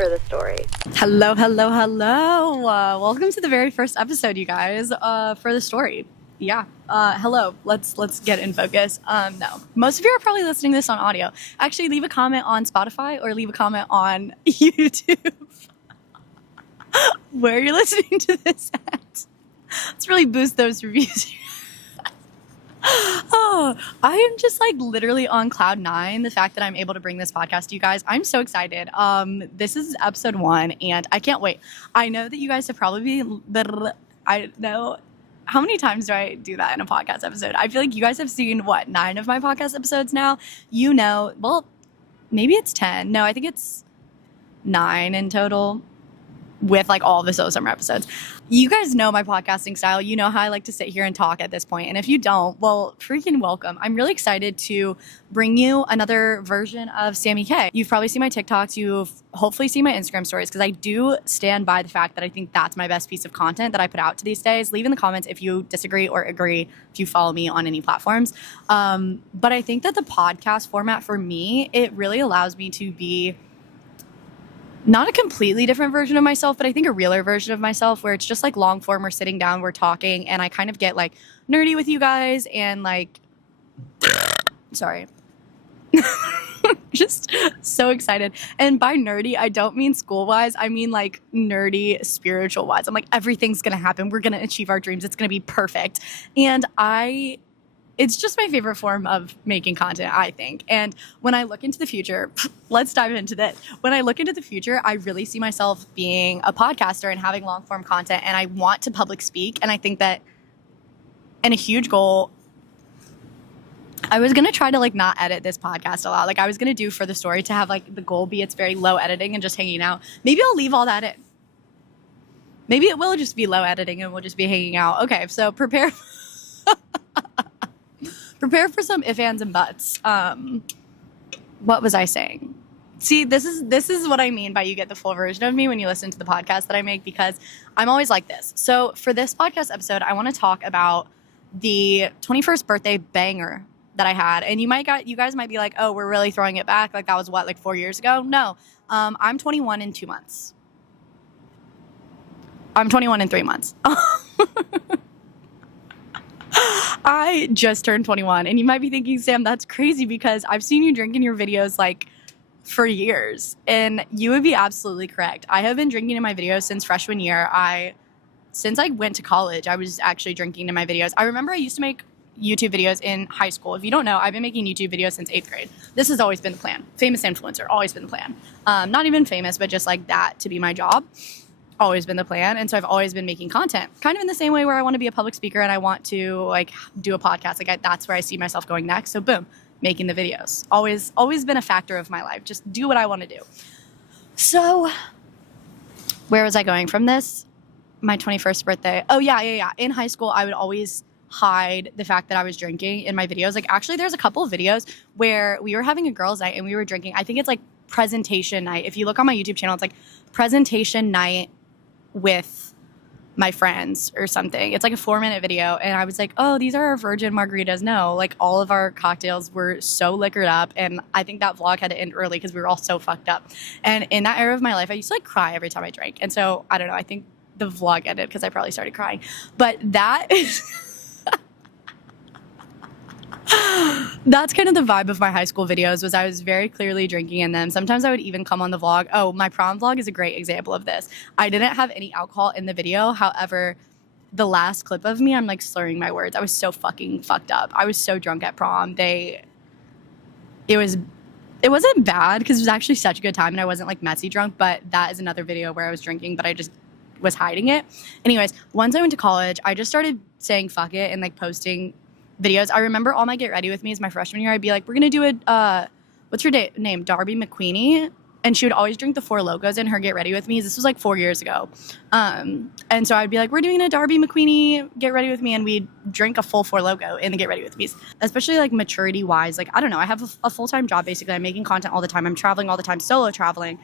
for the story. Hello. Welcome to the very first episode, you guys, for the story. Yeah. Hello. Let's get in focus. No. Most of you are probably listening to this on audio. Actually, leave a comment on Spotify or leave a comment on YouTube. Where you're listening to this at. Let's really boost those reviews. Oh, I am just like literally on cloud nine. The fact that I'm able to bring this podcast to you guys, I'm so excited. This is episode 1 and I can't wait. I know that you guys have probably I know how many times do I do that in a podcast episode? I feel like you guys have seen 9 of my podcast episodes now. You know, well, maybe it's 10. No, I think it's 9 in total with like all the So Summer episodes. You guys know my podcasting style. You know how I like to sit here and talk at this point. And if you don't, well, freaking welcome. I'm really excited to bring you another version of Sammy K. You've probably seen my TikToks. You've hopefully seen my Instagram stories because I do stand by the fact that I think that's my best piece of content that I put out to these days. Leave in the comments if you disagree or agree if you follow me on any platforms. But I think that the podcast format for me, it really allows me to be not a completely different version of myself, but I think a realer version of myself where it's just like long form, we're sitting down, we're talking, and I kind of get like nerdy with you guys and like, sorry, just so excited. And by nerdy, I don't mean school-wise, I mean like nerdy spiritual-wise. I'm like, everything's going to happen. We're going to achieve our dreams. It's going to be perfect. And it's just my favorite form of making content, I think. And when I look into the future, let's dive into this. When I look into the future, I really see myself being a podcaster and having long form content. And I want to public speak. And I think that, and a huge goal, I was going to try to like not edit this podcast a lot. Like I was going to do for the story to have like the goal be it's very low editing and just hanging out. Maybe I'll leave all that in. Maybe it will just be low editing and we'll just be hanging out. Okay, so prepare for some ifs, ands, and buts. What was I saying? See, this is what I mean by you get the full version of me when you listen to the podcast that I make, because I'm always like this. So for this podcast episode, I want to talk about the 21st birthday banger that I had. And you guys might be like, oh, we're really throwing it back. Like that was what, like 4 years ago? No, I'm 21 in 2 months. I'm 21 in 3 months. I just turned 21 and you might be thinking, Sam, that's crazy because I've seen you drink in your videos like for years, and you would be absolutely correct. I have been drinking in my videos since freshman year. Since I went to college, I was actually drinking in my videos. I remember I used to make YouTube videos in high school. If you don't know, I've been making YouTube videos since 8th grade. This has always been the plan. Famous influencer, always been the plan. Not even famous, but just like that to be my job. Always been the plan. And so I've always been making content kind of in the same way where I want to be a public speaker and I want to like do a podcast. Like that's where I see myself going next. So boom, making the videos. Always been a factor of my life. Just do what I want to do. So where was I going from this? My 21st birthday. Oh yeah. In high school, I would always hide the fact that I was drinking in my videos. Like actually there's a couple of videos where we were having a girls' night and we were drinking. I think it's like presentation night. If you look on my YouTube channel, it's like presentation night with my friends or something. It's like a 4-minute video. And I was like, oh, these are our virgin margaritas. No, like all of our cocktails were so liquored up. And I think that vlog had to end early because we were all so fucked up. And in that era of my life, I used to like cry every time I drank. And so I don't know, I think the vlog ended because I probably started crying. But that is that's kind of the vibe of my high school videos, was I was very clearly drinking in them. Sometimes I would even come on the vlog. Oh, my prom vlog is a great example of this. I didn't have any alcohol in the video. However, the last clip of me, I'm like slurring my words. I was so fucking fucked up. I was so drunk at prom. It wasn't bad because it was actually such a good time and I wasn't like messy drunk, but that is another video where I was drinking, but I just was hiding it. Anyways, once I went to college, I just started saying fuck it and like posting videos. I remember all my Get Ready With Me's my freshman year. I'd be like, we're going to do what's her name? Darby McQueenie. And she would always drink the Four Logos in her Get Ready With Me's. This was like 4 years ago. And so I'd be like, we're doing a Darby McQueenie Get Ready With Me. And we'd drink a full Four Logo in the Get Ready With Me's. Especially like maturity wise. Like, I don't know. I have a full-time job basically. I'm making content all the time. I'm traveling all the time, solo traveling.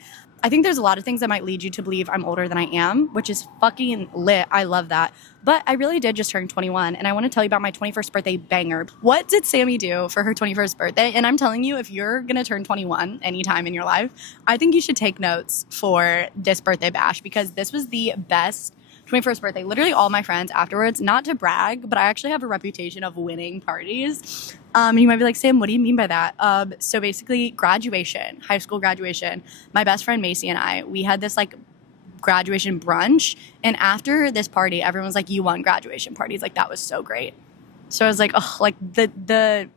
I think there's a lot of things that might lead you to believe I'm older than I am, which is fucking lit. I love that. But I really did just turn 21, and I want to tell you about my 21st birthday banger. What did Sammy do for her 21st birthday? And I'm telling you, if you're going to turn 21 anytime in your life, I think you should take notes for this birthday bash, because this was the best 21st birthday. Literally all my friends afterwards, not to brag, but I actually have a reputation of winning parties. And you might be like, Sam, what do you mean by that? So basically graduation, high school graduation, my best friend Macy and I, we had this like graduation brunch. And after this party, everyone was like, you won graduation parties. Like, that was so great. So I was like, oh, like the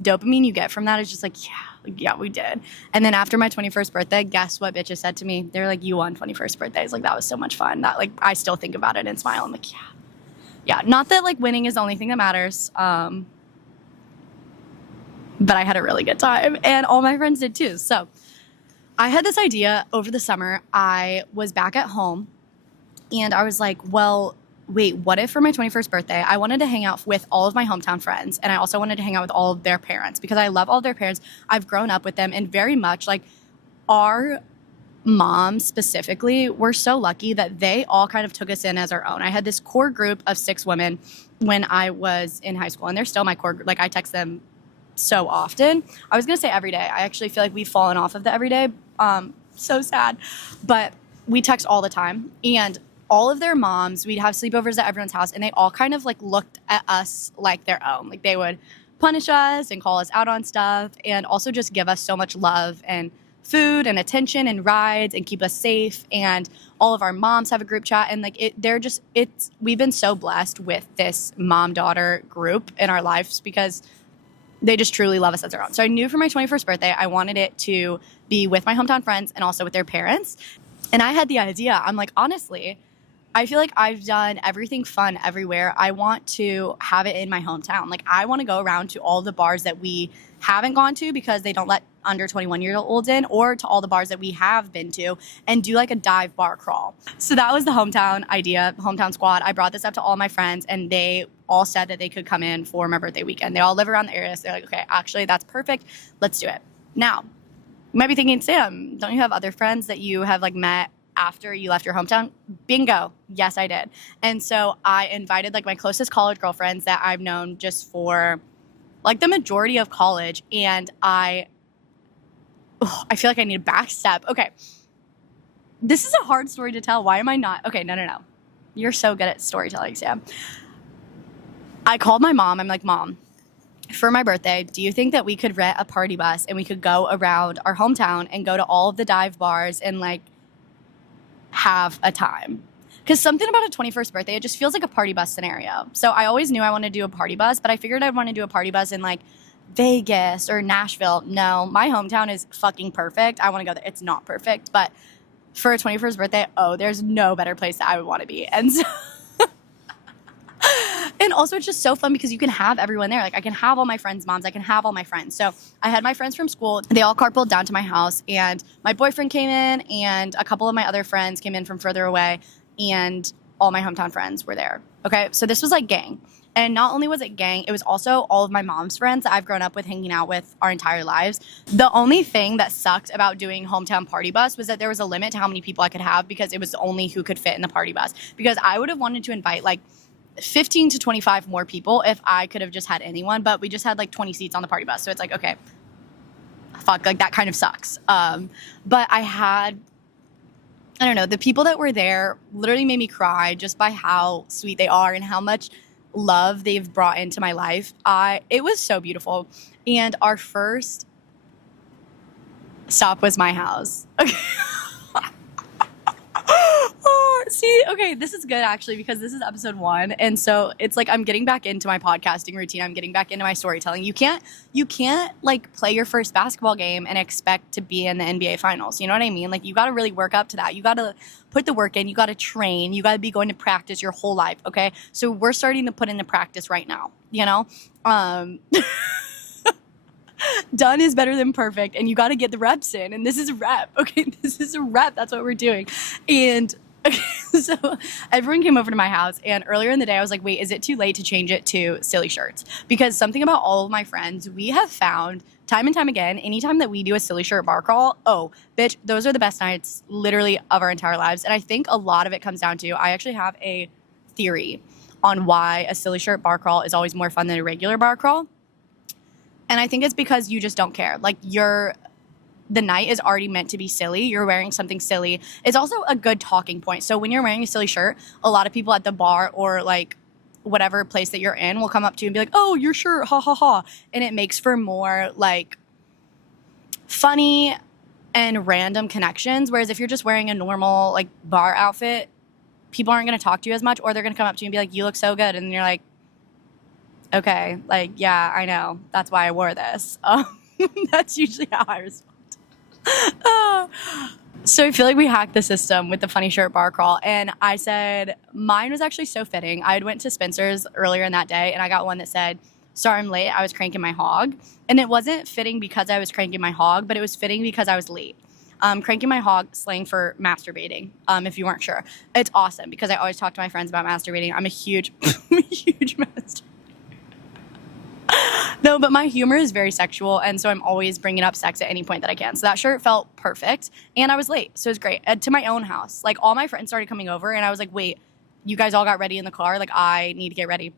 dopamine you get from that is just like, yeah, we did. And then after my 21st birthday, guess what bitches said to me? They were like, you won 21st birthdays. Like, that was so much fun. That, like, I still think about it and smile. I'm like, yeah. Not that like winning is the only thing that matters. But I had a really good time, and all my friends did too. So I had this idea over the summer. I was back at home, and I was like, well, wait, what if for my 21st birthday, I wanted to hang out with all of my hometown friends, and I also wanted to hang out with all of their parents, because I love all of their parents. I've grown up with them, and very much like our moms specifically, we're so lucky that they all kind of took us in as our own. I had this core group of 6 women when I was in high school, and they're still my core group. Like, I text them so often. I was going to say every day. I actually feel like we've fallen off of the everyday. So sad. But we text all the time. And all of their moms, we'd have sleepovers at everyone's house, and they all kind of like looked at us like their own. Like, they would punish us and call us out on stuff, and also just give us so much love and food and attention and rides and keep us safe. And all of our moms have a group chat, and like we've been so blessed with this mom-daughter group in our lives, because they just truly love us as their own. So I knew for my 21st birthday, I wanted it to be with my hometown friends and also with their parents. And I had the idea. I'm like, honestly, I feel like I've done everything fun everywhere. I want to have it in my hometown. Like, I want to go around to all the bars that we haven't gone to because they don't let under 21-year-olds in, or to all the bars that we have been to, and do like a dive bar crawl. So that was the hometown idea, hometown squad. I brought this up to all my friends, and they all said that they could come in for my birthday weekend. They all live around the area, so they're like, okay, actually, that's perfect. Let's do it. Now, you might be thinking, Sam, don't you have other friends that you have like met after you left your hometown? Bingo. Yes, I did. And so I invited like my closest college girlfriends that I've known just for like the majority of college. And I feel like I need a back step. Okay. This is a hard story to tell. Why am I not? Okay, no. You're so good at storytelling, Sam. I called my mom. I'm like, Mom, for my birthday, do you think that we could rent a party bus and we could go around our hometown and go to all of the dive bars and like have a time? Because something about a 21st birthday, it just feels like a party bus scenario. So I always knew I wanted to do a party bus, but I figured I'd want to do a party bus in like Vegas or Nashville. No, my hometown is fucking perfect. I want to go there. It's not perfect, but for a 21st birthday, there's no better place that I would want to be. And so and also it's just so fun because you can have everyone there. Like, I can have all my friends' moms. I can have all my friends. So I had my friends from school. They all carpooled down to my house, and my boyfriend came in, and a couple of my other friends came in from further away, and all my hometown friends were there. Okay, so this was like gang. And not only was it gang, it was also all of my mom's friends that I've grown up with, hanging out with our entire lives. The only thing that sucked about doing hometown party bus was that there was a limit to how many people I could have, because it was only who could fit in the party bus. Because I would have wanted to invite like 15 to 25 more people if I could have just had anyone, but we just had like 20 seats on the party bus. So it's like, okay, fuck, like that kind of sucks. But I don't know, the people that were there literally made me cry just by how sweet they are and how much love they've brought into my life. It was so beautiful. And our first stop was my house. Okay. See, okay, this is good actually, because this is episode 1, and so it's like I'm getting back into my podcasting routine. I'm getting back into my storytelling. You can't like play your first basketball game and expect to be in the NBA finals. You know what I mean? Like, you got to really work up to that. You got to put the work in. You got to train. You got to be going to practice your whole life. Okay, so we're starting to put into practice right now. You know, done is better than perfect, and you got to get the reps in. And this is a rep. Okay, this is a rep. That's what we're doing, and. Okay, so everyone came over to my house, and earlier in the day I was like, wait, is it too late to change it to silly shirts? Because something about all of my friends, we have found time and time again, anytime that we do a silly shirt bar crawl, oh, bitch, those are the best nights literally of our entire lives. And I think a lot of it comes down to, I actually have a theory on why a silly shirt bar crawl is always more fun than a regular bar crawl. And I think it's because you just don't care. Like, the night is already meant to be silly. You're wearing something silly. It's also a good talking point. So when you're wearing a silly shirt, a lot of people at the bar or like whatever place that you're in will come up to you and be like, oh, your shirt, ha ha ha. And it makes for more like funny and random connections. Whereas if you're just wearing a normal like bar outfit, people aren't going to talk to you as much, or they're going to come up to you and be like, you look so good. And you're like, okay, like, yeah, I know. That's why I wore this. That's usually how I respond. So I feel like we hacked the system with the funny shirt bar crawl, and I said mine was actually so fitting. I went to Spencer's earlier in that day and I got one that said, sorry I'm late, I was cranking my hog. And it wasn't fitting because I was cranking my hog, but it was fitting because I was late. Cranking my hog, slang for masturbating, if you weren't sure. It's awesome because I always talk to my friends about masturbating. I'm a huge masturbator. No, but my humor is very sexual, and so I'm always bringing up sex at any point that I can. So that shirt felt perfect, and I was late, so it was great. To my own house. Like, all my friends started coming over, and I was like, wait, you guys all got ready in the car? Like, I need to get ready.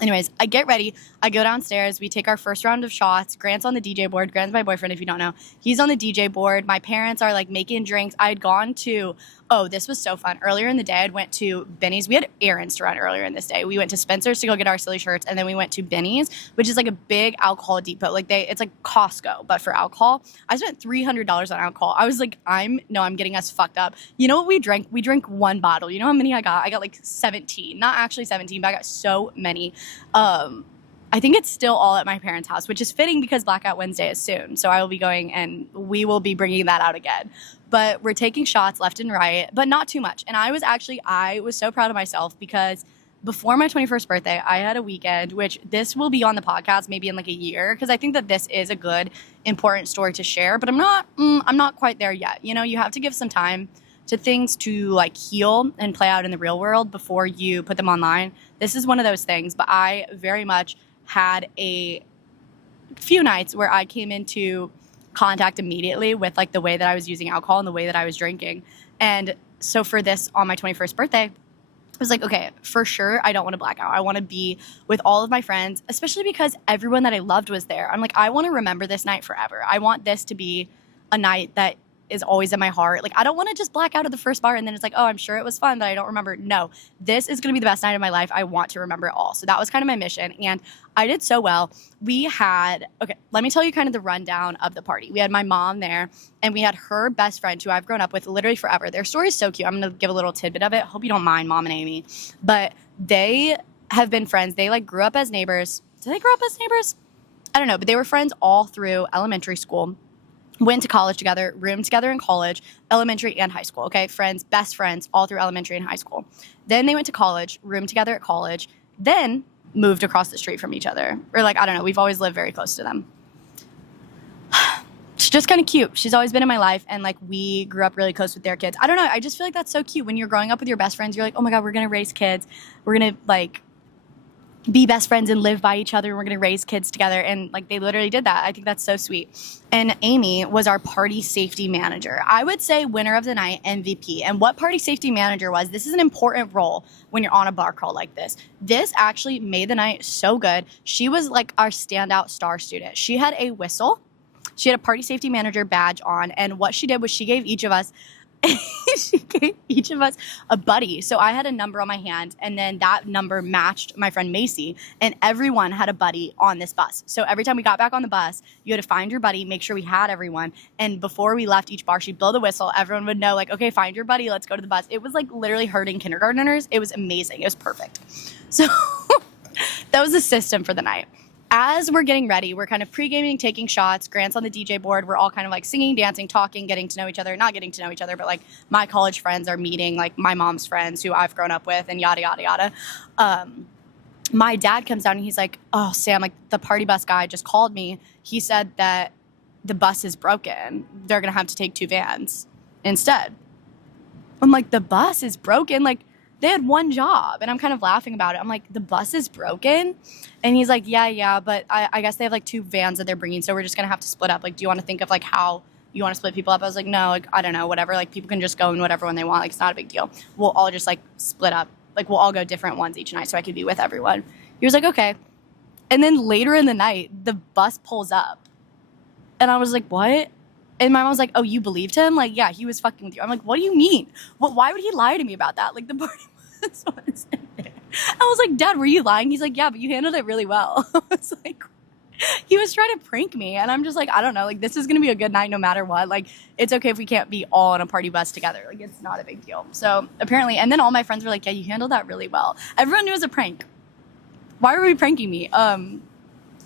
Anyways, I get ready. I go downstairs. We take our first round of shots. Grant's on the DJ board. Grant's my boyfriend, if you don't know. He's on the DJ board. My parents are, like, making drinks. I had gone to, oh, this was so fun. Earlier in the day, I went to Benny's. We had errands to run earlier in this day. We went to Spencer's to go get our silly shirts, and then we went to Benny's, which is, like, a big alcohol depot. Like, it's like Costco, but for alcohol. I spent $300 on alcohol. I was like, I'm getting us fucked up. You know what we drank? We drank one bottle. You know how many I got? I got, like, 17. Not actually 17, but I got so many. I think it's still all at my parents' house, which is fitting because Blackout Wednesday is soon. So I will be going and we will be bringing that out again. But we're taking shots left and right, but not too much. And I was so proud of myself because before my 21st birthday, I had a weekend, which this will be on the podcast maybe in like a year, because I think that this is a good, important story to share. But I'm not quite there yet. You know, you have to give some time to things to like heal and play out in the real world before you put them online. This is one of those things, but I very much had a few nights where I came into contact immediately with like the way that I was using alcohol and the way that I was drinking. And so for this, on my 21st birthday, I was like, okay, for sure, I don't want to black out. I want to be with all of my friends, especially because everyone that I loved was there. I'm like, I want to remember this night forever. I want this to be a night that is always in my heart. Like, I don't want to just black out at the first bar and then it's like, oh, I'm sure it was fun, but I don't remember. No, this is going to be the best night of my life. I want to remember it all. So that was kind of my mission. And I did so well. Okay, let me tell you kind of the rundown of the party. We had my mom there and we had her best friend who I've grown up with literally forever. Their story is so cute. I'm going to give a little tidbit of it. Hope you don't mind, Mom and Amy. But they have been friends. They like grew up as neighbors. Did they grow up as neighbors? I don't know, but they were friends all through elementary school. Went to college together, roomed together in college, elementary and high school, okay? Friends, best friends, all through elementary and high school. Then they went to college, roomed together at college, then moved across the street from each other. Or like, I don't know, we've always lived very close to them. She's just kind of cute. She's always been in my life, and like we grew up really close with their kids. I don't know, I just feel like that's so cute. When you're growing up with your best friends, you're like, oh my God, we're gonna raise kids. We're gonna like be best friends and live by each other. We're going to raise kids together. And like, they literally did that. I think that's so sweet. And Amy was our party safety manager. I would say winner of the night, MVP. And what party safety manager was, this is an important role when you're on a bar crawl like this. This actually made the night so good. She was like our standout star student. She had a whistle. She had a party safety manager badge on. And what she did was she gave each of us a buddy. So I had a number on my hand, and then that number matched my friend Macy, and everyone had a buddy on this bus. So every time we got back on the bus, you had to find your buddy, make sure we had everyone. And before we left each bar, she'd blow the whistle. Everyone would know, like, okay, find your buddy. Let's go to the bus. It was like literally herding kindergartners. It was amazing. It was perfect. So that was the system for the night. As we're getting ready, we're kind of pre-gaming, taking shots. Grant's on the DJ board. We're all kind of like singing, dancing, talking, getting to know each other. Not getting to know each other, but like my college friends are meeting like my mom's friends who I've grown up with, and yada, yada, yada. My dad comes down and he's like, oh, Sam, like the party bus guy just called me. He said that the bus is broken. They're going to have to take 2 vans instead. I'm like, the bus is broken? Like, they had one job. And I'm kind of laughing about it. I'm like, the bus is broken? And he's like, yeah, but I guess they have like 2 vans that they're bringing, so we're just gonna have to split up. Like, do you want to think of like how you want to split people up? I was like, no, like, I don't know, whatever. Like, people can just go in whatever one they want. Like, it's not a big deal. We'll all just like split up. Like, we'll all go different ones each night so I could be with everyone. He was like, okay. And then later in the night, the bus pulls up. And I was like, what? And my mom was like, oh, you believed him? Like, yeah, he was fucking with you. I'm like, what do you mean? Why would he lie to me about that? Like, the party was in there. I was like, Dad, were you lying? He's like, yeah, but you handled it really well. I was like, he was trying to prank me. And I'm just like, I don't know. Like, this is going to be a good night no matter what. Like, it's okay if we can't be all on a party bus together. Like, it's not a big deal. So apparently, and then all my friends were like, yeah, you handled that really well. Everyone knew it was a prank. Why were we pranking me?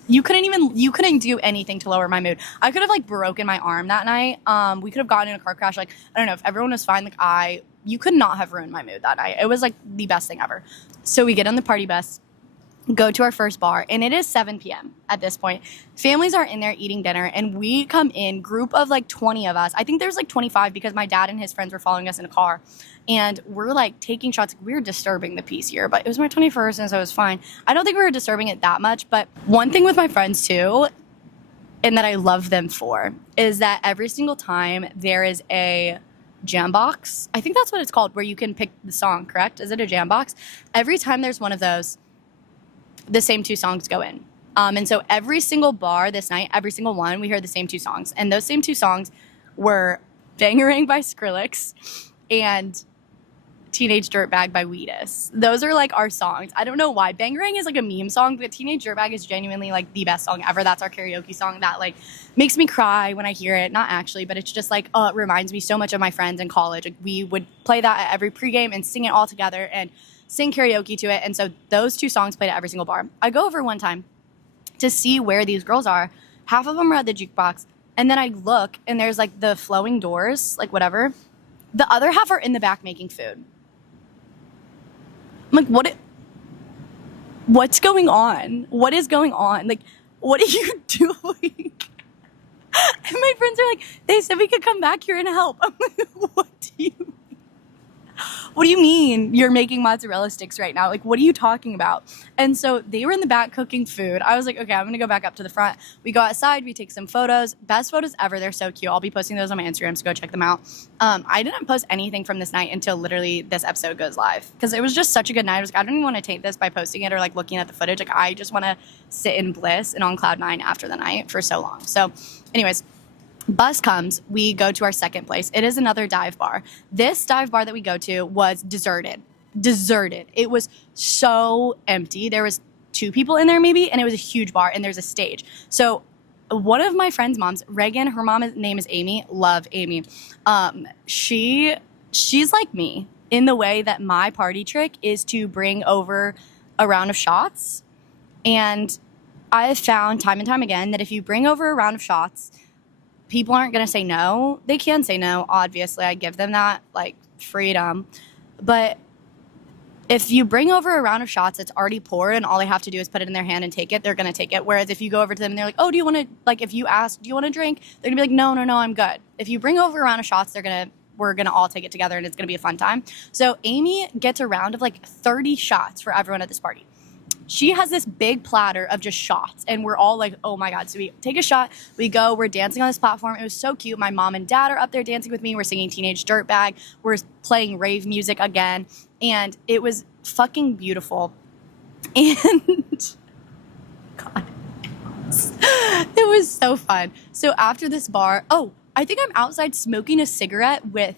You couldn't do anything to lower my mood. I could have like broken my arm that night. We could have gotten in a car crash. Like, I don't know, if everyone was fine, like you could not have ruined my mood that night. It was like the best thing ever. So we get on the party bus, go to our first bar, and it is 7 p.m. at this point. Families are in there eating dinner, and we come in, group of like 20 of us. I think there's like 25 because my dad and his friends were following us in a car. And we're like taking shots. We were disturbing the peace here, but it was my 21st, and so it was fine. I don't think we were disturbing it that much, but one thing with my friends too, and that I love them for, is that every single time there is a jam box, I think that's what it's called, where you can pick the song, correct? Is it a jam box? Every time there's one of those, the same 2 songs go in. And so every single bar this night, every single one, we heard the same 2 songs. And those same 2 songs were Bangarang by Skrillex and Teenage Dirtbag by Wheatus. Those are like our songs. I don't know why. Bangarang is like a meme song, but Teenage Dirtbag is genuinely like the best song ever. That's our karaoke song that like makes me cry when I hear it. Not actually, but it's just like, oh, it reminds me so much of my friends in college. Like, we would play that at every pregame and sing it all together and sing karaoke to it. And so those 2 songs played at every single bar. I go over one time to see where these girls are. Half of them are at the jukebox. And then I look and there's like the flowing doors, like whatever. The other half are in the back making food. I'm like, what's going on? What is going on? Like, what are you doing? And my friends are like, they said we could come back here and help. I'm like, what do you mean you're making mozzarella sticks right now? Like, what are you talking about? And so they were in the back cooking food. I was like, okay, I'm going to go back up to the front. We go outside. We take some photos. Best photos ever. They're so cute. I'll be posting those on my Instagram, so go check them out. I didn't post anything from this night until literally this episode goes live because it was just such a good night. I was like, I don't even want to taint this by posting it or like looking at the footage. Like, I just want to sit in bliss and on cloud 9 after the night for so long. So anyways, bus comes, we go to our second place. It is another dive bar. This dive bar that we go to was deserted. It was so empty. There was 2 people in there maybe, and it was a huge bar, and there's a stage. So one of my friend's moms, Reagan, her mom's name is Amy. Love Amy. She's like me in the way that my party trick is to bring over a round of shots. And I have found time and time again that if you bring over a round of shots, people aren't going to say no. They can say no, obviously. I give them that, like, freedom. But if you bring over a round of shots that's already poured and all they have to do is put it in their hand and take it, they're going to take it. Whereas if you go over to them and they're like, oh, do you want to, like, if you ask, do you want a drink? They're going to be like, no, I'm good. If you bring over a round of shots, we're going to all take it together and it's going to be a fun time. So Amy gets a round of like 30 shots for everyone at this party. She has this big platter of just shots, and we're all like, oh my God. So we take a shot, we go, we're dancing on this platform. It was so cute. My mom and dad are up there dancing with me. We're singing Teenage Dirtbag. We're playing rave music again, and it was fucking beautiful. And God, it was so fun. So after this bar, I think I'm outside smoking a cigarette with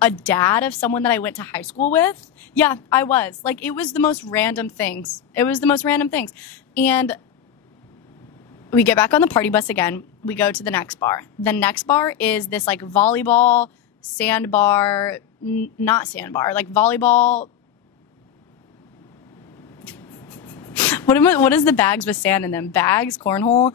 a dad of someone that I went to high school with. Yeah, I was. Like, it was the most random things. And we get back on the party bus again. We go to the next bar. The next bar is this, like, volleyball, sandbar, not sandbar, like volleyball. What is the bags with sand in them? Bags, cornhole,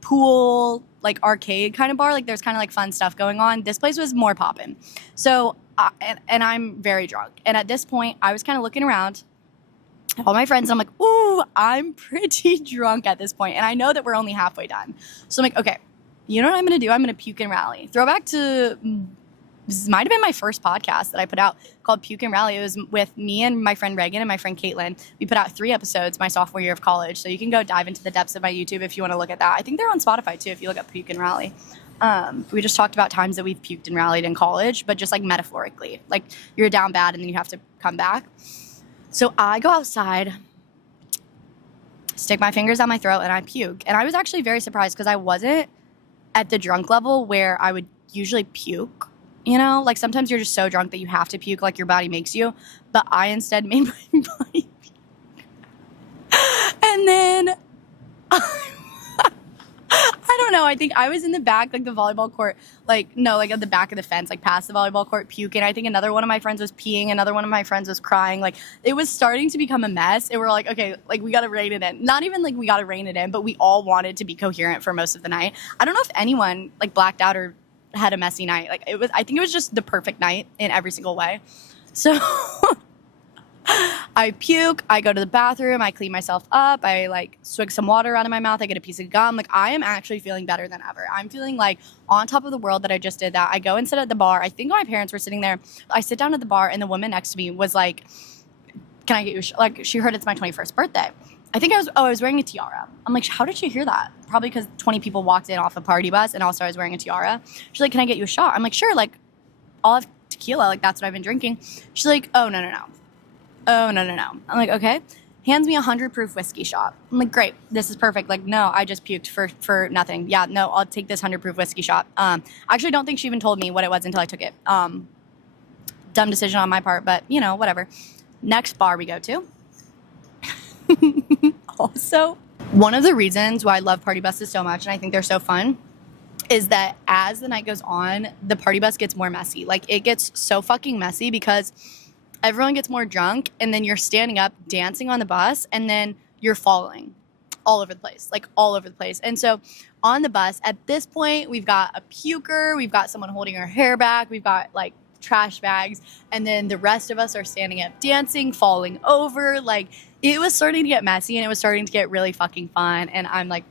pool, like arcade kind of bar. Like, there's kind of like fun stuff going on. This place was more poppin'. So, and I'm very drunk. And at this point, I was kind of looking around all my friends, and I'm like, ooh, I'm pretty drunk at this point. And I know that we're only halfway done. So I'm like, okay, you know what I'm going to do? I'm going to puke and rally. Throwback to this might have been my first podcast that I put out called Puke Rally. It was with me and my friend Reagan and my friend Caitlin. We put out 3 episodes my sophomore year of college. So you can go dive into the depths of my YouTube if you want to look at that. I think they're on Spotify too if you look up Puke Rally. We just talked about times that we've puked and rallied in college, but just like metaphorically. Like you're down bad and then you have to come back. So I go outside, stick my fingers down my throat, and I puke. And I was actually very surprised because I wasn't at the drunk level where I would usually puke. You know, like sometimes you're just so drunk that you have to puke, like your body makes you. But I instead made my body puke. And then, I don't know, I think I was in the back, like the volleyball court, like, no, like at the back of the fence, like past the volleyball court puking. I think another one of my friends was peeing. Another one of my friends was crying. Like it was starting to become a mess. And we're like, okay, like we got to rein it in. Not even like we got to rein it in, but we all wanted to be coherent for most of the night. I don't know if anyone like blacked out or had a messy night. Like I think it was just the perfect night in every single way. So I puke, I go to the bathroom, I clean myself up, I like swig some water out of my mouth, I get a piece of gum. Like I am actually feeling better than ever. I'm feeling like on top of the world that I just did that. I go and sit at the bar. I think my parents were sitting there. I sit down at the bar and the woman next to me was like, can I get you like she heard it's my 21st birthday. I think I was wearing a tiara. I'm like, how did she hear that? Probably because 20 people walked in off a party bus and also I was wearing a tiara. She's like, can I get you a shot? I'm like, sure, like, I'll have tequila. Like, that's what I've been drinking. She's like, oh, no. Oh, no. I'm like, okay. Hands me a 100 proof whiskey shot. I'm like, great. This is perfect. Like, no, I just puked for nothing. Yeah, no, I'll take this 100 proof whiskey shot. I actually don't think she even told me what it was until I took it. Dumb decision on my part, but, you know, whatever. Next bar we go to. Also, one of the reasons why I love party buses so much, and I think they're so fun, is that as the night goes on, the party bus gets more messy. Like, it gets so fucking messy because everyone gets more drunk, and then you're standing up, dancing on the bus, and then you're falling all over the place, like all over the place. And so on the bus, at this point, we've got a puker, we've got someone holding her hair back, we've got like trash bags, and then the rest of us are standing up dancing, falling over. Like, it was starting to get messy and it was starting to get really fucking fun. And I'm like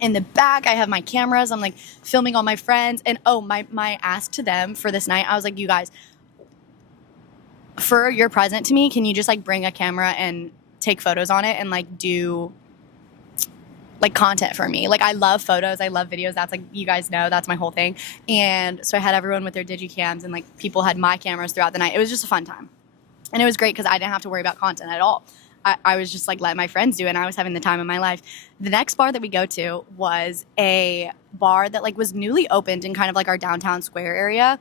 in the back, I have my cameras, I'm like filming all my friends. And oh, my ask to them for this night, I was like, you guys, for your present to me, can you just like bring a camera and take photos on it and like do like content for me? Like, I love photos, I love videos. That's like, you guys know, that's my whole thing. And so I had everyone with their digicams and like people had my cameras throughout the night. It was just a fun time. And it was great because I didn't have to worry about content at all. I was just like letting my friends do it and I was having the time of my life. The next bar that we go to was a bar that like was newly opened in kind of like our downtown square area.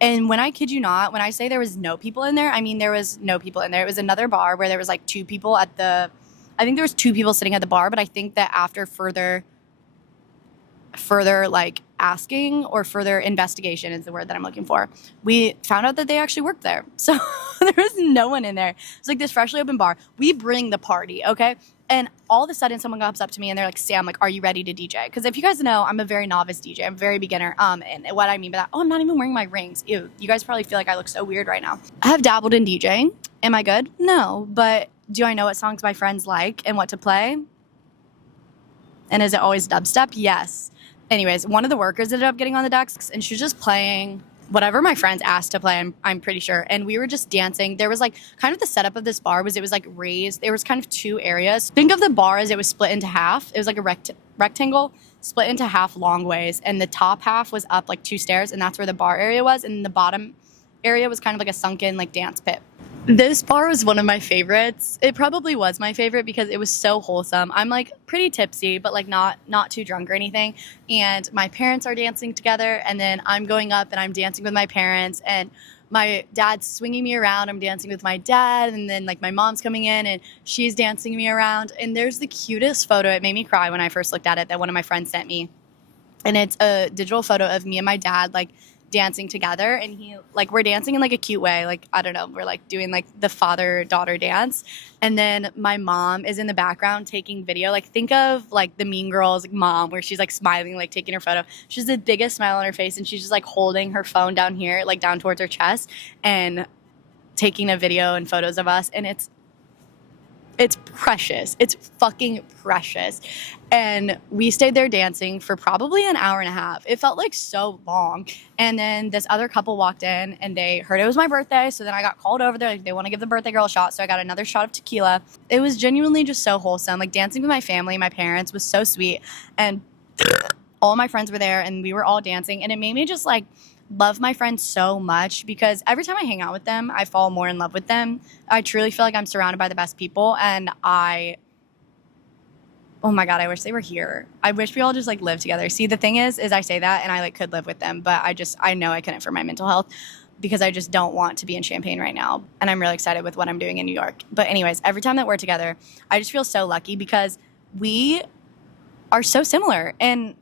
And when I kid you not, when I say there was no people in there, I mean there was no people in there. It was another bar where there was like 2 people at the, I think there was 2 people sitting at the bar, but I think that after further like asking or further investigation is the word that I'm looking for, we found out that they actually worked there. So there was no one in there. It's like this freshly open bar. We bring the party, okay? And all of a sudden someone comes up to me and they're like, Sam, like, are you ready to DJ? Because if you guys know, I'm a very novice DJ. I'm a very beginner. And what I mean by that, oh, I'm not even wearing my rings. Ew, you guys probably feel like I look so weird right now. I have dabbled in DJing. Am I good? No. But do I know what songs my friends like and what to play? And is it always dubstep? Yes. Anyways, one of the workers ended up getting on the decks and she was just playing whatever my friends asked to play, I'm pretty sure. And we were just dancing. There was like kind of the setup of this bar was it was like raised. There was kind of 2 areas. Think of the bar as it was split into half. It was like a rectangle split into half long ways. And the top half was up like 2 stairs and that's where the bar area was. And the bottom area was kind of like a sunken like dance pit. This bar was one of my favorites. It probably was my favorite because it was so wholesome. I'm like pretty tipsy, but like not too drunk or anything. And my parents are dancing together and then I'm going up and I'm dancing with my parents and my dad's swinging me around. I'm dancing with my dad and then like my mom's coming in and she's dancing me around. And there's the cutest photo. It made me cry when I first looked at it that one of my friends sent me. And it's a digital photo of me and my dad like dancing together and he like we're dancing in like a cute way, like I don't know, we're like doing like the father-daughter dance and then my mom is in the background taking video. Like think of like the Mean Girls like, mom where she's like smiling like taking her photo. She's the biggest smile on her face and she's just like holding her phone down here like down towards her chest and taking a video and photos of us and it's precious. It's fucking precious. And we stayed there dancing for probably an hour and a half. It felt like so long. And then this other couple walked in and they heard it was my birthday. So then I got called over there. Like, they want to give the birthday girl a shot. So I got another shot of tequila. It was genuinely just so wholesome. Like, dancing with my family, my parents, was so sweet. And all my friends were there and we were all dancing. And it made me just like love my friends so much, because every time I hang out with them, I fall more in love with them. I truly feel like I'm surrounded by the best people, and oh my God, I wish they were here. I wish we all just like lived together. See, the thing is I say that and I like could live with them, but I know I couldn't for my mental health, because I just don't want to be in Champaign right now. And I'm really excited with what I'm doing in New York. But anyways, every time that we're together, I just feel so lucky because we are so similar in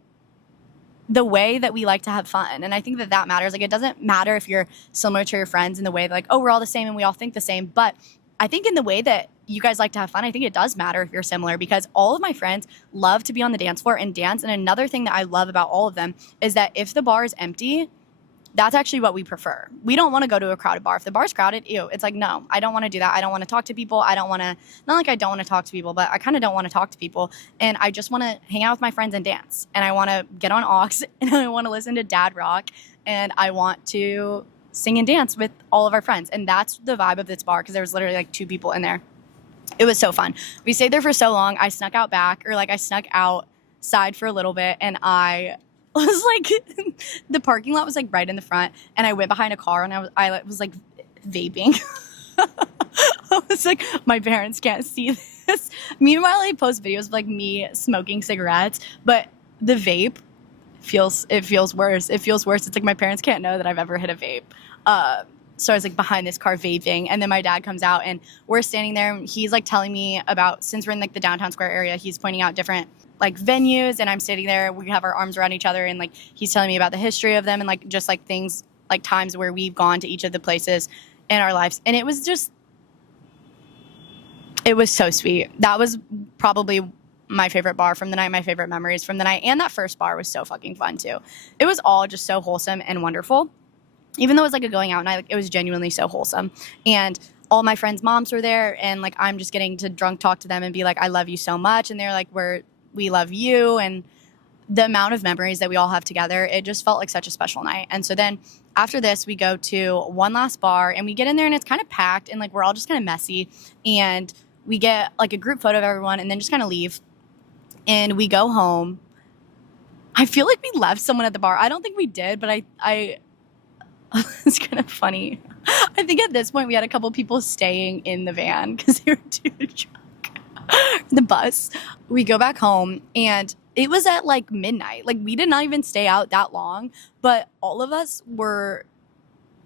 the way that we like to have fun. And I think that matters. Like, it doesn't matter if you're similar to your friends in the way that, like, oh, we're all the same and we all think the same. But I think in the way that you guys like to have fun, I think it does matter if you're similar, because all of my friends love to be on the dance floor and dance. And another thing that I love about all of them is that if the bar is empty, that's actually what we prefer. We don't want to go to a crowded bar. If the bar's crowded, ew, it's like, no, I don't want to do that. I don't want to talk to people. I don't want to, not like I don't want to talk to people, but I kind of don't want to talk to people. And I just want to hang out with my friends and dance. And I want to get on aux and I want to listen to dad rock. And I want to sing and dance with all of our friends. And that's the vibe of this bar, because there was literally like 2 people in there. It was so fun. We stayed there for so long. I snuck out back, or like I snuck outside for a little bit, and I was like, the parking lot was like right in the front, and I went behind a car and I was like vaping. I was like, my parents can't see this. Meanwhile, I post videos of like me smoking cigarettes, but the vape feels worse. It feels worse. It's like my parents can't know that I've ever hit a vape. So I was like behind this car vaping, and then my dad comes out and we're standing there and he's like telling me about, since we're in like the downtown square area, he's pointing out different like venues, and I'm sitting there, we have our arms around each other, and like he's telling me about the history of them and like just like things, like times where we've gone to each of the places in our lives. And it was so sweet. That was probably my favorite bar from the night, my favorite memories from the night. And that first bar was so fucking fun too. It was all just so wholesome and wonderful. Even though it was like a going out night, like it was genuinely so wholesome. And all my friends' moms were there, and like I'm just getting to drunk talk to them and be like, I love you so much. And they're like, we love you. And the amount of memories that we all have together, it just felt like such a special night. And so then after this, we go to one last bar, and we get in there and it's kind of packed, and like we're all just kind of messy, and we get like a group photo of everyone and then just kind of leave. And we go home. I feel like we left someone at the bar. I don't think we did, but I it's kind of funny. I think at this point we had a couple people staying in the van because they were too drunk. The bus. We go back home, and it was at like midnight. Like, we did not even stay out that long, but all of us were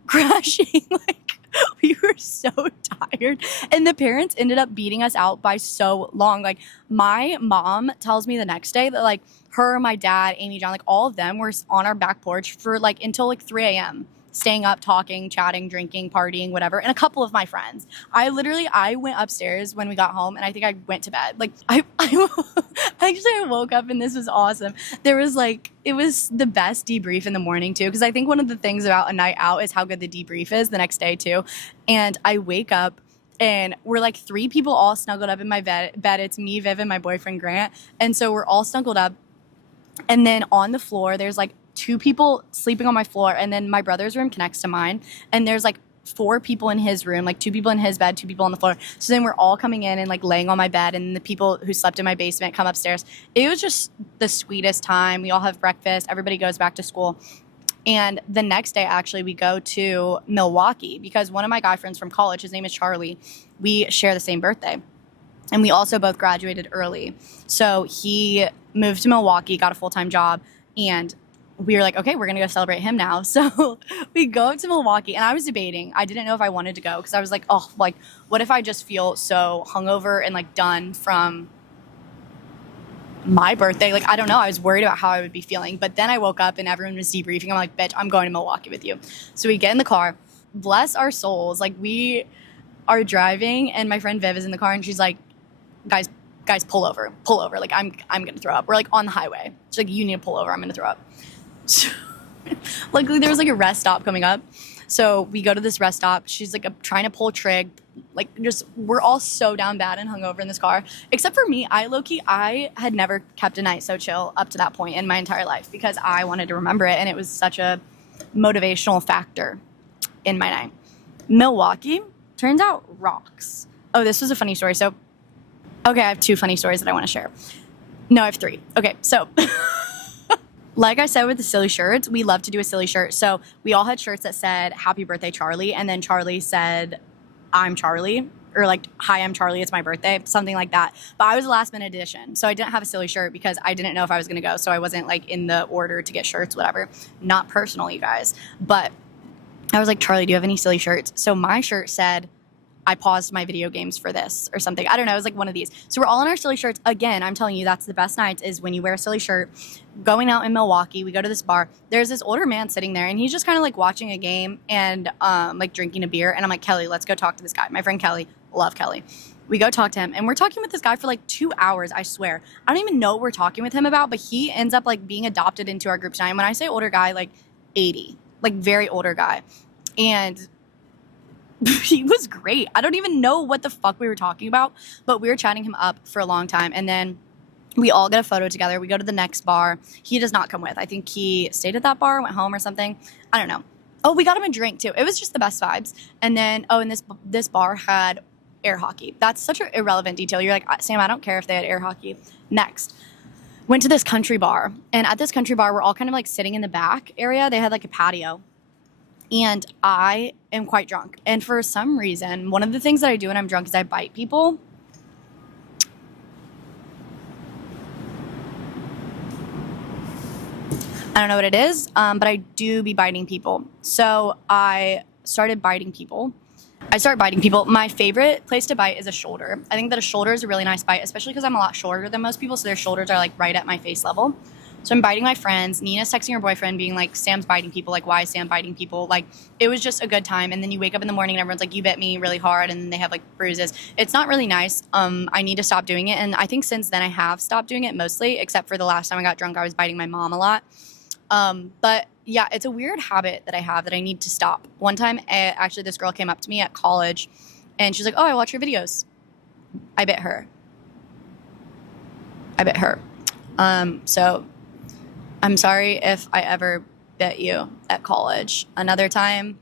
crashing. Like, we were so tired, and the parents ended up beating us out by so long. Like, my mom tells me the next day that like her, my dad, Amy, John, like all of them were on our back porch for like until like 3 a.m. staying up, talking, chatting, drinking, partying, whatever. And a couple of my friends. I went upstairs when we got home, and I think I went to bed. Like, I woke up and this was awesome. There was like, it was the best debrief in the morning too, because I think one of the things about a night out is how good the debrief is the next day too. And I wake up and we're like 3 people all snuggled up in my bed. It's me, Viv, and my boyfriend Grant. And so we're all snuggled up. And then on the floor, there's like 2 people sleeping on my floor, and then my brother's room connects to mine, and there's like 4 people in his room, like 2 people in his bed, 2 people on the floor. So then we're all coming in and like laying on my bed, and the people who slept in my basement come upstairs. It was just the sweetest time. We all have breakfast, everybody goes back to school. And the next day, actually, we go to Milwaukee because one of my guy friends from college, his name is Charlie, we share the same birthday. And we also both graduated early. So he moved to Milwaukee, got a full-time job, and we were like, okay, we're going to go celebrate him now. So we go up to Milwaukee, and I was debating. I didn't know if I wanted to go because I was like, oh, like, what if I just feel so hungover and like done from my birthday? Like, I don't know. I was worried about how I would be feeling. But then I woke up and everyone was debriefing. I'm like, bitch, I'm going to Milwaukee with you. So we get in the car. Bless our souls. Like, we are driving, and my friend Viv is in the car, and she's like, guys, pull over. Like, I'm going to throw up. We're like on the highway. She's like, you need to pull over. I'm going to throw up. So, luckily there was like a rest stop coming up. So we go to this rest stop. She's like trying to pull trig. Like, just, we're all so down bad and hungover in this car. Except for me, I had never kept a night so chill up to that point in my entire life because I wanted to remember it, and it was such a motivational factor in my night. Milwaukee, turns out, rocks. Oh, this was a funny story. So, okay, I have 2 funny stories that I want to share. No, I have 3. Okay, so like I said with the silly shirts, we love to do a silly shirt. So we all had shirts that said, "Happy birthday, Charlie." And then Charlie said, "I'm Charlie," or like, "Hi, I'm Charlie, it's my birthday," something like that. But I was a last minute addition. So I didn't have a silly shirt because I didn't know if I was going to go. So I wasn't like in the order to get shirts, whatever. Not personal, you guys. But I was like, "Charlie, do you have any silly shirts?" So my shirt said, "I paused my video games for this," or something. I don't know. It was like one of these. So we're all in our silly shirts. Again, I'm telling you, that's the best nights is when you wear a silly shirt. Going out in Milwaukee, we go to this bar. There's this older man sitting there, and he's just kind of like watching a game and like drinking a beer. And I'm like, "Kelly, let's go talk to this guy." My friend Kelly, love Kelly. We go talk to him, and we're talking with this guy for like 2 hours, I swear. I don't even know what we're talking with him about, but he ends up like being adopted into our group tonight. And when I say older guy, like 80, like very older guy. And he was great. I don't even know what the fuck we were talking about, but we were chatting him up for a long time. And then we all get a photo together. We go to the next bar. He does not come with. I think he stayed at that bar, went home or something. I don't know. Oh, we got him a drink too. It was just the best vibes. And then, and this bar had air hockey. That's such an irrelevant detail. You're like, "Sam, I don't care if they had air hockey." Next. Went to this country bar. And at this country bar, we're all kind of like sitting in the back area. They had like a patio. And I am quite drunk. And for some reason, one of the things that I do when I'm drunk is I bite people. I don't know what it is, but I do be biting people. So I started biting people. My favorite place to bite is a shoulder. I think that a shoulder is a really nice bite, especially because I'm a lot shorter than most people, so their shoulders are like right at my face level. So I'm biting my friends. Nina's texting her boyfriend being like, "Sam's biting people. Like, why is Sam biting people?" Like, it was just a good time. And then you wake up in the morning and everyone's like, "You bit me really hard." And then they have like bruises. It's not really nice. I need to stop doing it. And I think since then I have stopped doing it mostly, except for the last time I got drunk, I was biting my mom a lot. But yeah, it's a weird habit that I have that I need to stop. One time, actually, this girl came up to me at college and she's like, "Oh, I watch your videos." I bit her. So I'm sorry if I ever bit you at college. Another time,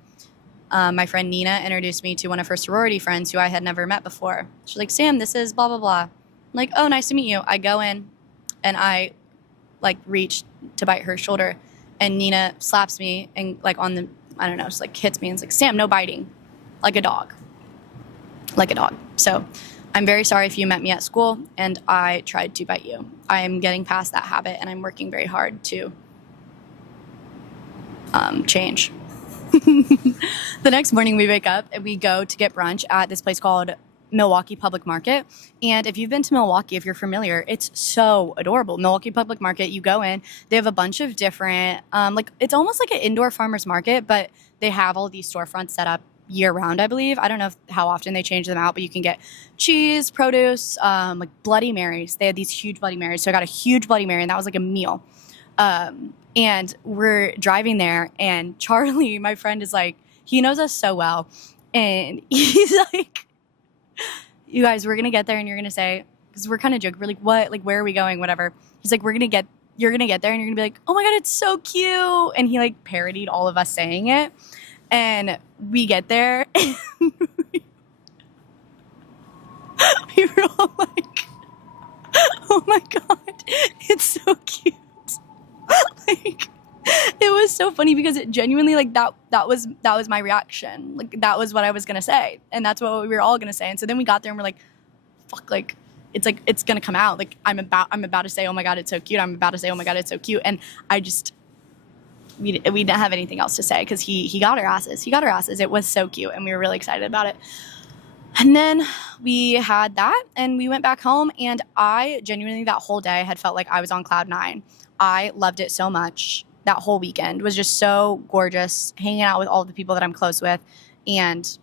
my friend Nina introduced me to one of her sorority friends who I had never met before. She's like, "Sam, this is blah, blah, blah." I'm like, "Oh, nice to meet you." I go in and I like reach to bite her shoulder, and Nina slaps me and like on the, I don't know, just like hits me and it's like, "Sam, no biting." Like a dog. So I'm very sorry if you met me at school and I tried to bite you. I am getting past that habit and I'm working very hard to change. The next morning we wake up and we go to get brunch at this place called Milwaukee Public Market. And if you've been to Milwaukee, if you're familiar, it's so adorable. Milwaukee Public Market, you go in, they have a bunch of different, like it's almost like an indoor farmer's market, but they have all these storefronts set up year round, I believe. I don't know how often they change them out, but you can get cheese, produce, like Bloody Marys. They had these huge Bloody Marys. So I got a huge Bloody Mary and that was like a meal. And we're driving there and Charlie, my friend, is like, he knows us so well. And he's like, "You guys, we're going to get there and you're going to say," because we're kind of joking. We're like, "What? Like, where are we going? Whatever." He's like, you're going to get there and you're going to be like, "Oh my God, it's so cute." And he like parodied all of us saying it. And we get there and we were all like, "Oh my God, it's so cute." Like, it was so funny because it genuinely, like, that was my reaction. Like, that was what I was gonna say, and that's what we were all gonna say. And so then we got there and we're like, fuck, like it's gonna come out. Like, I'm about to say, "Oh my God, it's so cute." I'm about to say, "Oh my God, it's so cute." And I just, we didn't have anything else to say because he got our asses. It was so cute and we were really excited about it. And then we had that and we went back home, and I genuinely that whole day had felt like I was on cloud 9. I loved it so much. That whole weekend was just so gorgeous, hanging out with all the people that I'm close with and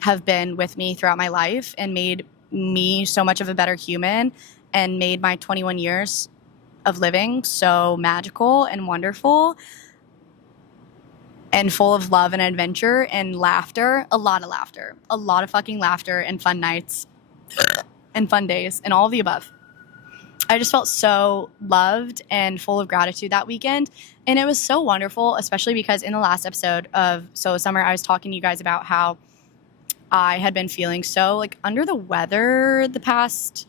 have been with me throughout my life and made me so much of a better human and made my 21 years of living so magical and wonderful. and full of love and adventure and laughter, a lot of fucking laughter and fun nights and fun days and all of the above. I just felt so loved and full of gratitude that weekend. And it was so wonderful, especially because in the last episode of Solo Summer, I was talking to you guys about how I had been feeling so like under the weather the past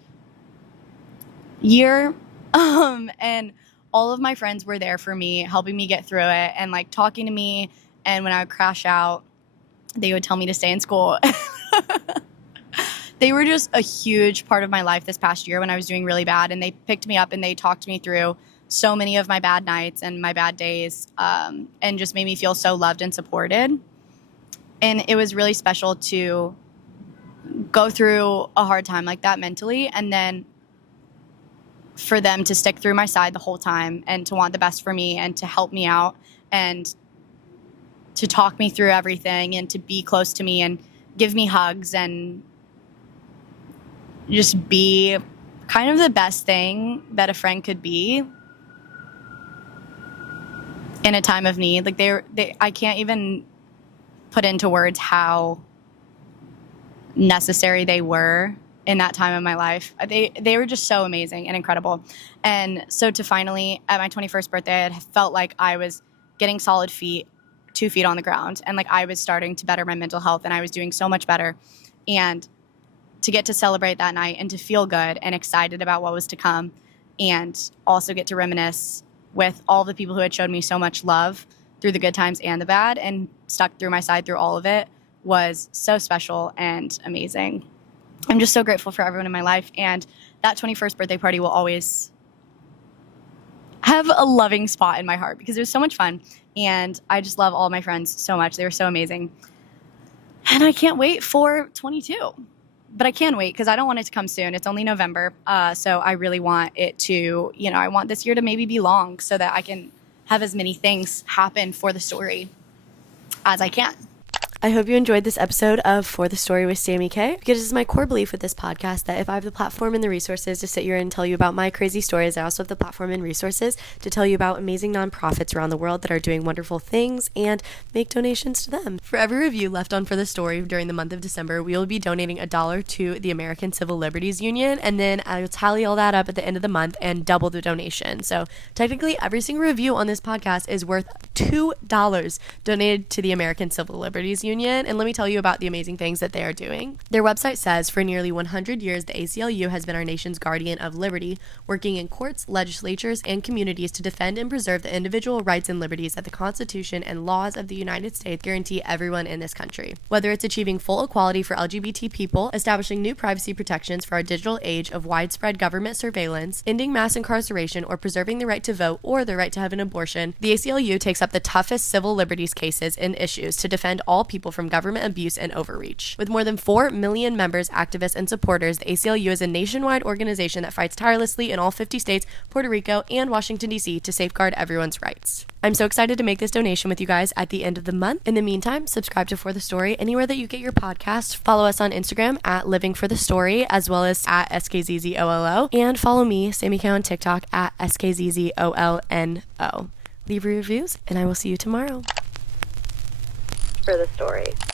year. And all of my friends were there for me, helping me get through it and like talking to me. And when I would crash out, they would tell me to stay in school. They were just a huge part of my life this past year when I was doing really bad. And they picked me up and they talked me through so many of my bad nights and my bad days, and just made me feel so loved and supported. And it was really special to go through a hard time like that mentally, and then for them to stick through my side the whole time and to want the best for me and to help me out and to talk me through everything and to be close to me and give me hugs and just be kind of the best thing that a friend could be in a time of need. Like I can't even put into words how necessary they were in that time of my life. They were just so amazing and incredible. And so to finally, at my 21st birthday, I felt like I was getting 2 feet on the ground, and like I was starting to better my mental health, and I was doing so much better. And to get to celebrate that night and to feel good and excited about what was to come, and also get to reminisce with all the people who had showed me so much love through the good times and the bad and stuck through my side through all of it, was so special and amazing. I'm just so grateful for everyone in my life, and that 21st birthday party will always have a loving spot in my heart because it was so much fun, and I just love all my friends so much. They were so amazing, and I can't wait for 22. But I can wait because I don't want it to come soon. It's only November, so I really want it to, I want this year to maybe be long so that I can have as many things happen for the story as I can. I hope you enjoyed this episode of For the Story with Sammy K, because it is my core belief with this podcast that if I have the platform and the resources to sit here and tell you about my crazy stories, I also have the platform and resources to tell you about amazing nonprofits around the world that are doing wonderful things and make donations to them. For every review left on For the Story during the month of December, we will be donating $1 to the American Civil Liberties Union, and then I'll tally all that up at the end of the month and double the donation. So technically, every single review on this podcast is worth $2 donated to the American Civil Liberties Union. And let me tell you about the amazing things that they are doing. Their website says, for nearly 100 years, the ACLU has been our nation's guardian of liberty, working in courts, legislatures, and communities to defend and preserve the individual rights and liberties that the Constitution and laws of the United States guarantee everyone in this country. Whether it's achieving full equality for LGBT people, establishing new privacy protections for our digital age of widespread government surveillance, ending mass incarceration, or preserving the right to vote or the right to have an abortion, the ACLU takes up the toughest civil liberties cases and issues to defend all people from government abuse and overreach. With more than 4 million members, activists, and supporters, the ACLU is a nationwide organization that fights tirelessly in all 50 states, Puerto Rico, and Washington, D.C. to safeguard everyone's rights. I'm so excited to make this donation with you guys at the end of the month. In the meantime, subscribe to For the Story anywhere that you get your podcast. Follow us on Instagram at Living for the Story, as well as at SKZZOLO, and follow me, Sammy K, on TikTok at SKZZOLNO. Leave reviews, and I will see you tomorrow. For the Story.